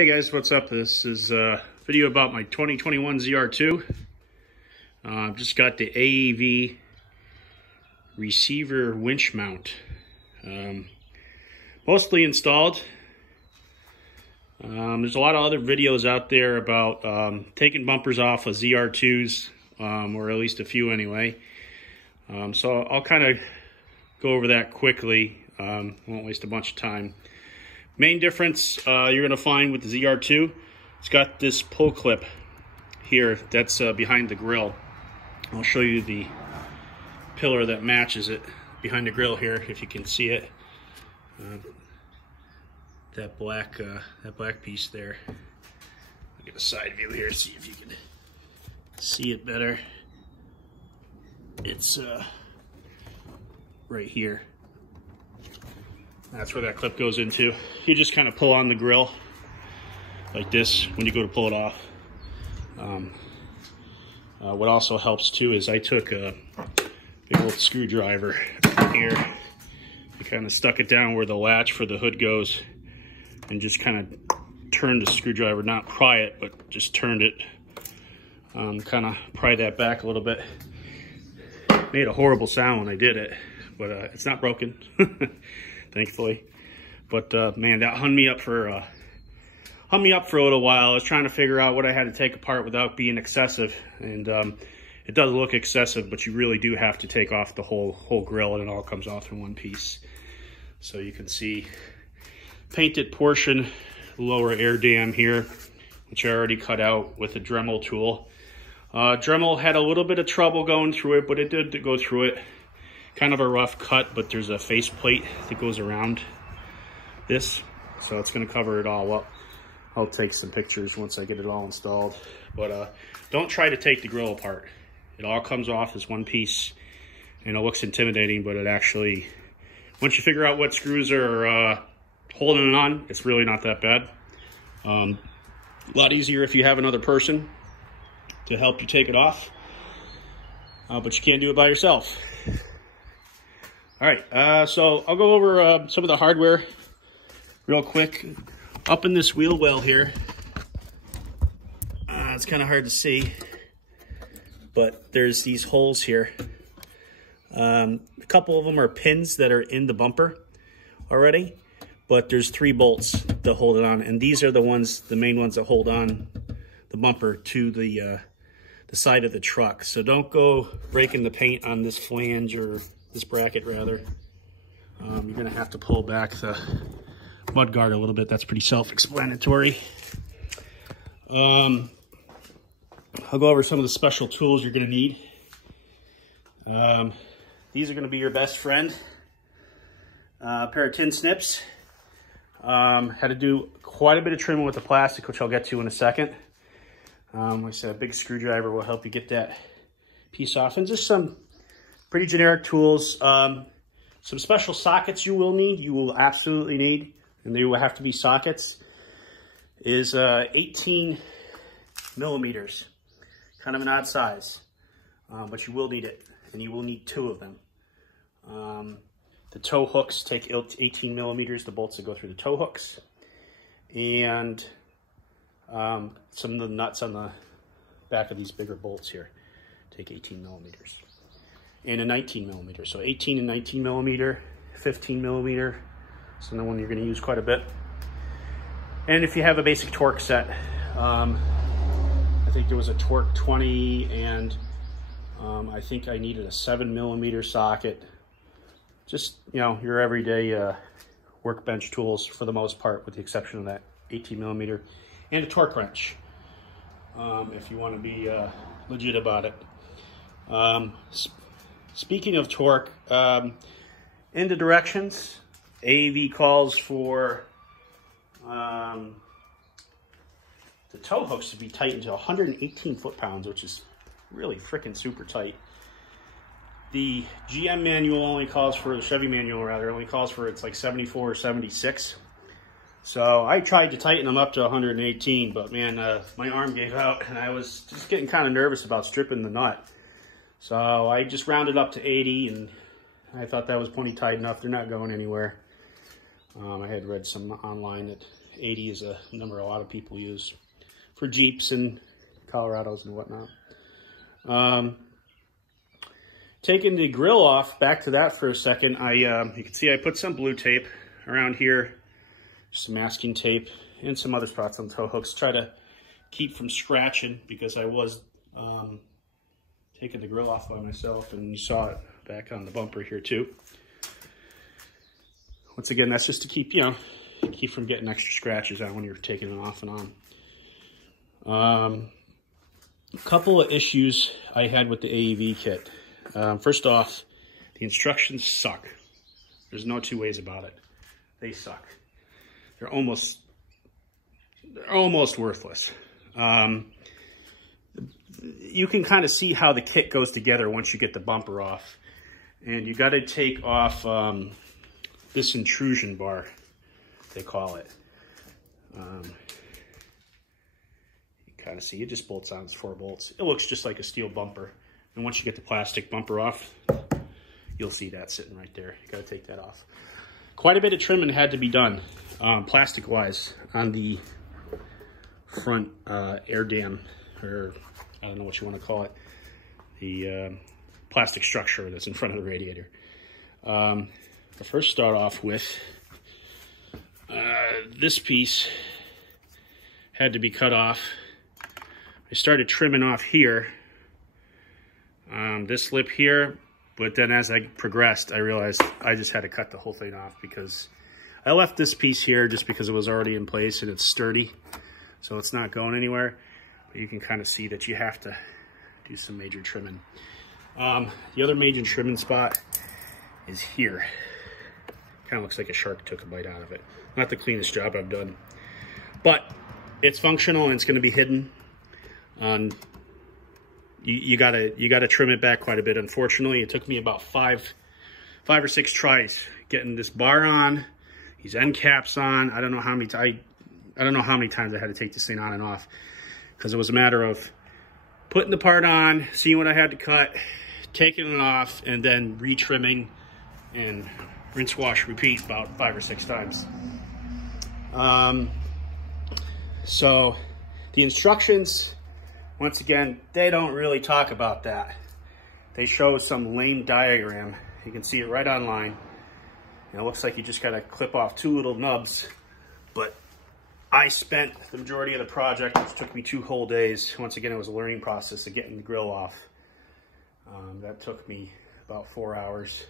Hey guys, what's up? This is a video about my 2021 ZR2. I've just got the AEV receiver winch mount. Mostly installed. There's a lot of other videos out there about taking bumpers off of ZR2s, or at least a few anyway. So I'll kind of go over that quickly. Won't waste a bunch of time. Main difference you're going to find with the ZR2, it's got this pull clip here that's behind the grill. I'll show you the pillar that matches it behind the grill here, if you can see it. That black piece there. I'll get a side view here, see if you can see it better. It's right here. That's where that clip goes into. You just kind of pull on the grill like this when you go to pull it off. What also helps too is I took a big old screwdriver here. I kind of stuck it down where the latch for the hood goes and just kind of turned the screwdriver, not pry it, but just turned it. Kind of pry that back a little bit. Made a horrible sound when I did it, but it's not broken. Thankfully. But man, that hung me up for a little while. I was trying to figure out what I had to take apart without being excessive, and it does look excessive, but you really do have to take off the whole grill, and it all comes off in one piece. So you can see painted portion, lower air dam here, which I already cut out with a Dremel tool. Dremel had a little bit of trouble going through it, but it did go through it. Kind of a rough cut, but there's a face plate that goes around this, so it's going to cover it all up. I'll take some pictures once I get it all installed, but don't try to take the grill apart. It all comes off as one piece, and it looks intimidating, but it actually, once you figure out what screws are holding it on, it's really not that bad. A lot easier if you have another person to help you take it off, but you can't do it by yourself. All right, so I'll go over some of the hardware real quick. Up in this wheel well here, it's kind of hard to see, but there's these holes here. A couple of them are pins that are in the bumper already, but there's 3 bolts that hold it on, and these are the main ones that hold on the bumper to the side of the truck. So don't go breaking the paint on this flange, or this bracket rather. You're gonna have to pull back the mud guard a little bit. That's pretty self-explanatory. I'll go over some of the special tools you're gonna need. These are gonna be your best friend. A pair of tin snips. Had to do quite a bit of trimming with the plastic, which I'll get to in a second. Like I said, a big screwdriver will help you get that piece off, and just some pretty generic tools. Some special sockets you will absolutely need, and they will have to be sockets, is 18 millimeters. Kind of an odd size, but you will need it, and you will need 2 of them. The tow hooks take 18 millimeters, the bolts that go through the tow hooks, and some of the nuts on the back of these bigger bolts here take 18 millimeters. And a 19 millimeter. So 18 and 19 millimeter, 15 millimeter. So the one you're going to use quite a bit. And if you have a basic torque set, I think there was a torque 20, and I think I needed a 7 millimeter socket. Just, you know, your everyday workbench tools for the most part, with the exception of that 18 millimeter, and a torque wrench, if you want to be legit about it. Speaking of torque, in the directions, AEV calls for the tow hooks to be tightened to 118 foot-pounds, which is really freaking super tight. The GM manual only calls for, the Chevy manual rather, only calls for, it's like 74 or 76. So I tried to tighten them up to 118, but man, my arm gave out, and I was just getting kind of nervous about stripping the nut. So I just rounded up to 80, and I thought that was plenty tight enough. They're not going anywhere. I had read some online that 80 is a number a lot of people use for Jeeps and Colorados and whatnot. Taking the grill off, back to that for a second, you can see I put some blue tape around here, some masking tape, and some other spots on tow hooks, try to keep from scratching, because I was taking the grill off by myself, and you saw it back on the bumper here too. Once again, that's just to keep, keep from getting extra scratches on when you're taking it off and on. A couple of issues I had with the AEV kit. First off, the instructions suck. There's no two ways about it. They suck. They're almost worthless. You can kind of see how the kit goes together once you get the bumper off. And you got to take off this intrusion bar, they call it. You kind of see it just bolts on. It's 4 bolts. It looks just like a steel bumper. And once you get the plastic bumper off, you'll see that sitting right there. You got to take that off. Quite a bit of trimming had to be done, plastic-wise, on the front air dam, or I don't know what you want to call it, the plastic structure that's in front of the radiator. To first start off with, this piece had to be cut off. I started trimming off here, this lip here, but then as I progressed, I realized I just had to cut the whole thing off, because I left this piece here just because it was already in place and it's sturdy, so it's not going anywhere. But you can kind of see that you have to do some major trimming. The other major trimming spot is here. Kind of looks like a shark took a bite out of it. Not the cleanest job I've done, but it's functional and it's going to be hidden. You gotta trim it back quite a bit. Unfortunately, it took me about five or six tries getting this bar on, these end caps on. I don't know how many times I had to take this thing on and off, because it was a matter of putting the part on, seeing what I had to cut, taking it off, and then re-trimming and rinse, wash, repeat about 5 or 6 times. So the instructions, once again, they don't really talk about that. They show some lame diagram. You can see it right online. And it looks like you just gotta clip off 2 little nubs, but I spent the majority of the project, which took me 2 whole days. Once again, it was a learning process of getting the grill off. That took me about 4 hours.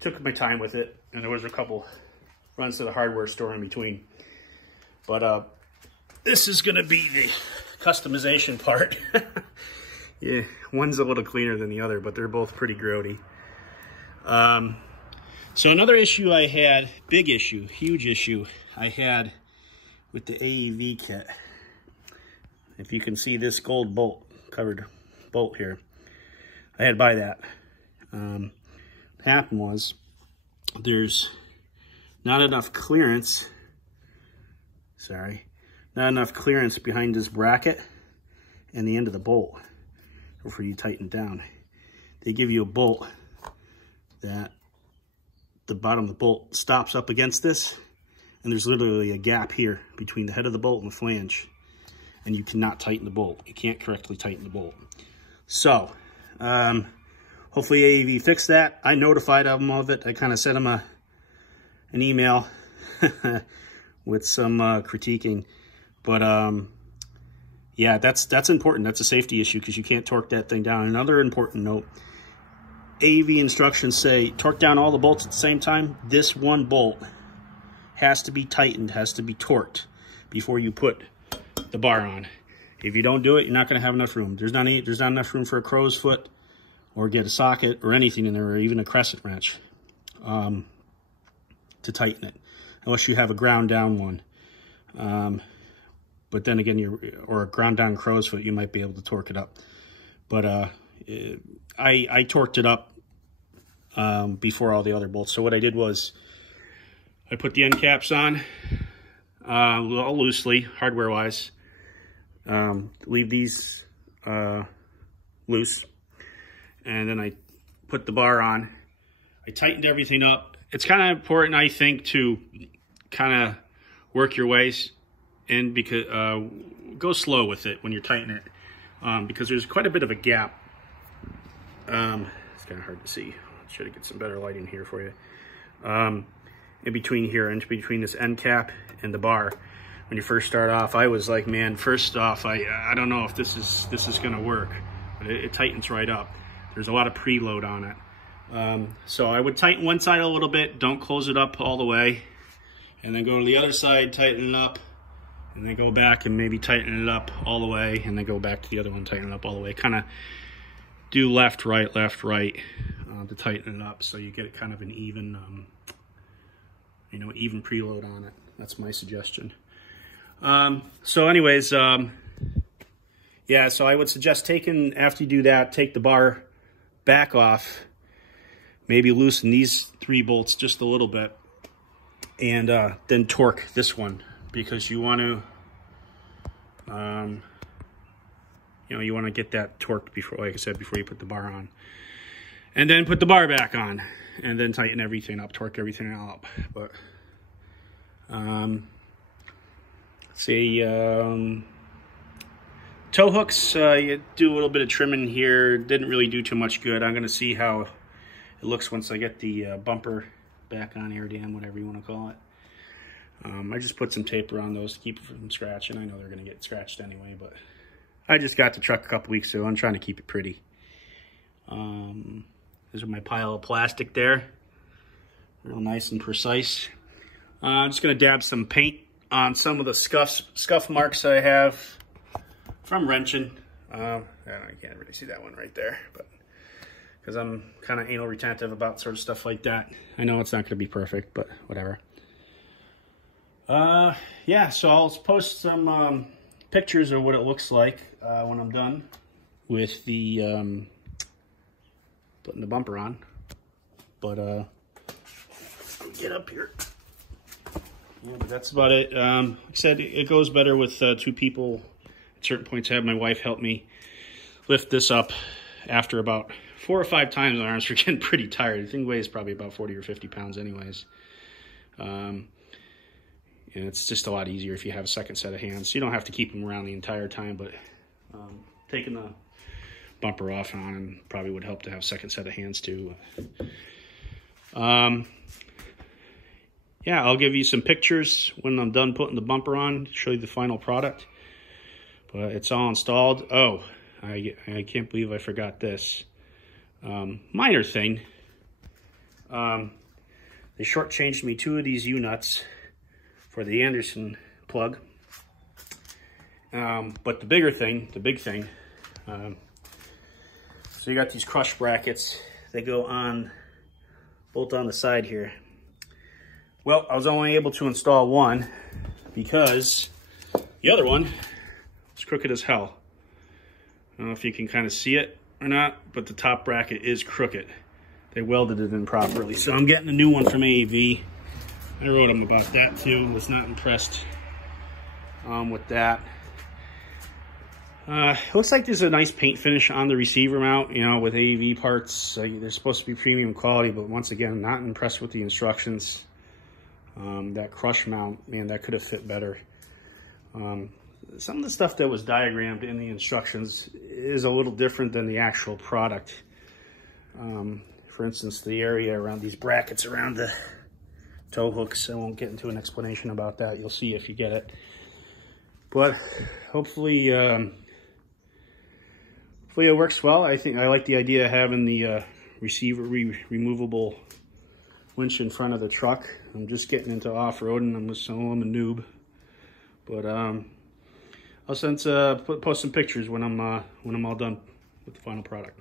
Took my time with it, and there was a couple runs to the hardware store in between. But this is gonna be the customization part. Yeah, one's a little cleaner than the other, but they're both pretty grody. So another issue I had, big issue, huge issue I had with the AEV kit. If you can see this gold bolt, covered bolt here, I had to buy that. What happened was there's not enough clearance, not enough clearance behind this bracket and the end of the bolt before you tighten it down. They give you a bolt that the bottom of the bolt stops up against this, and there's literally a gap here between the head of the bolt and the flange, and you cannot tighten the bolt. You can't correctly tighten the bolt. So hopefully AEV fixed that. I notified them of it. I kind of sent them an email with some critiquing. But yeah, that's important. That's a safety issue, because you can't torque that thing down. Another important note, AEV instructions say torque down all the bolts at the same time. This one bolt has to be tightened, has to be torqued before you put the bar on. If you don't do it, you're not going to have enough room. There's not enough room for a crow's foot, or get a socket or anything in there, or even a crescent wrench to tighten it, unless you have a ground down one. But then again, or a ground down crow's foot, you might be able to torque it up. But I torqued it up before all the other bolts. So what I did was I put the end caps on all loosely, hardware-wise. Leave these loose. And then I put the bar on. I tightened everything up. It's kind of important, I think, to kind of work your ways in, because go slow with it when you're tightening it, because there's quite a bit of a gap. It's kind of hard to see. Try to get some better lighting here for you. In between here, in between this end cap and the bar, when you first start off, I was like, man, first off, I don't know if this is gonna work, but it tightens right up. There's a lot of preload on it. So I would tighten one side a little bit, don't close it up all the way, and then go to the other side, tighten it up, and then go back and maybe tighten it up all the way, and then go back to the other one, tighten it up all the way. Kind of do left, right, to tighten it up, so you get kind of an even, even preload on it. That's my suggestion. So anyways, yeah, so I would suggest after you do that, take the bar back off, maybe loosen these 3 bolts just a little bit, and then torque this one, because you want to, you want to get that torqued before, like I said, before you put the bar on. And then put the bar back on, and then tighten everything up, torque everything up. But, tow hooks, you do a little bit of trimming here. Didn't really do too much good. I'm going to see how it looks once I get the bumper back on here, Dan, whatever you want to call it. I just put some tape around those to keep it from scratching. I know they're going to get scratched anyway, but I just got the truck a couple weeks ago. I'm trying to keep it pretty. These are my pile of plastic there. Real nice and precise. I'm just going to dab some paint on some of the scuff marks I have from wrenching. I can't really see that one right there, but because I'm kind of anal retentive about sort of stuff like that. I know it's not going to be perfect, but whatever. Yeah, so I'll post some pictures of what it looks like when I'm done with the putting the bumper on. But get up here. Yeah, but that's about it. Like I said, it goes better with 2 people. At certain points, I had my wife help me lift this up. After about 4 or 5 times, my arms were getting pretty tired. The thing weighs probably about 40 or 50 pounds anyways. And it's just a lot easier if you have a second set of hands. You don't have to keep them around the entire time, but taking the bumper off and on probably would help to have a second set of hands too. Yeah, I'll give you some pictures when I'm done putting the bumper on, show you the final product. But it's all installed. Oh, I can't believe I forgot this. Minor thing. They shortchanged me 2 of these U-nuts for the Anderson plug. But the big thing, so you got these crush brackets. They go on, bolt on the side here. Well, I was only able to install one because the other one is crooked as hell. I don't know if you can kind of see it or not, but the top bracket is crooked. They welded it in properly. So I'm getting a new one from AEV. I wrote them about that too. Was not impressed with that. Looks like there's a nice paint finish on the receiver mount, with AEV parts. They're supposed to be premium quality, but once again, not impressed with the instructions. That crush mount, man, that could have fit better. Some of the stuff that was diagrammed in the instructions is a little different than the actual product. For instance, the area around these brackets around the tow hooks. I won't get into an explanation about that. You'll see if you get it. But hopefully it works well. I like the idea of having the receiver removable winch in front of the truck. I'm just getting into off-roading. I'm a noob. But I'll post some pictures when I'm all done with the final product.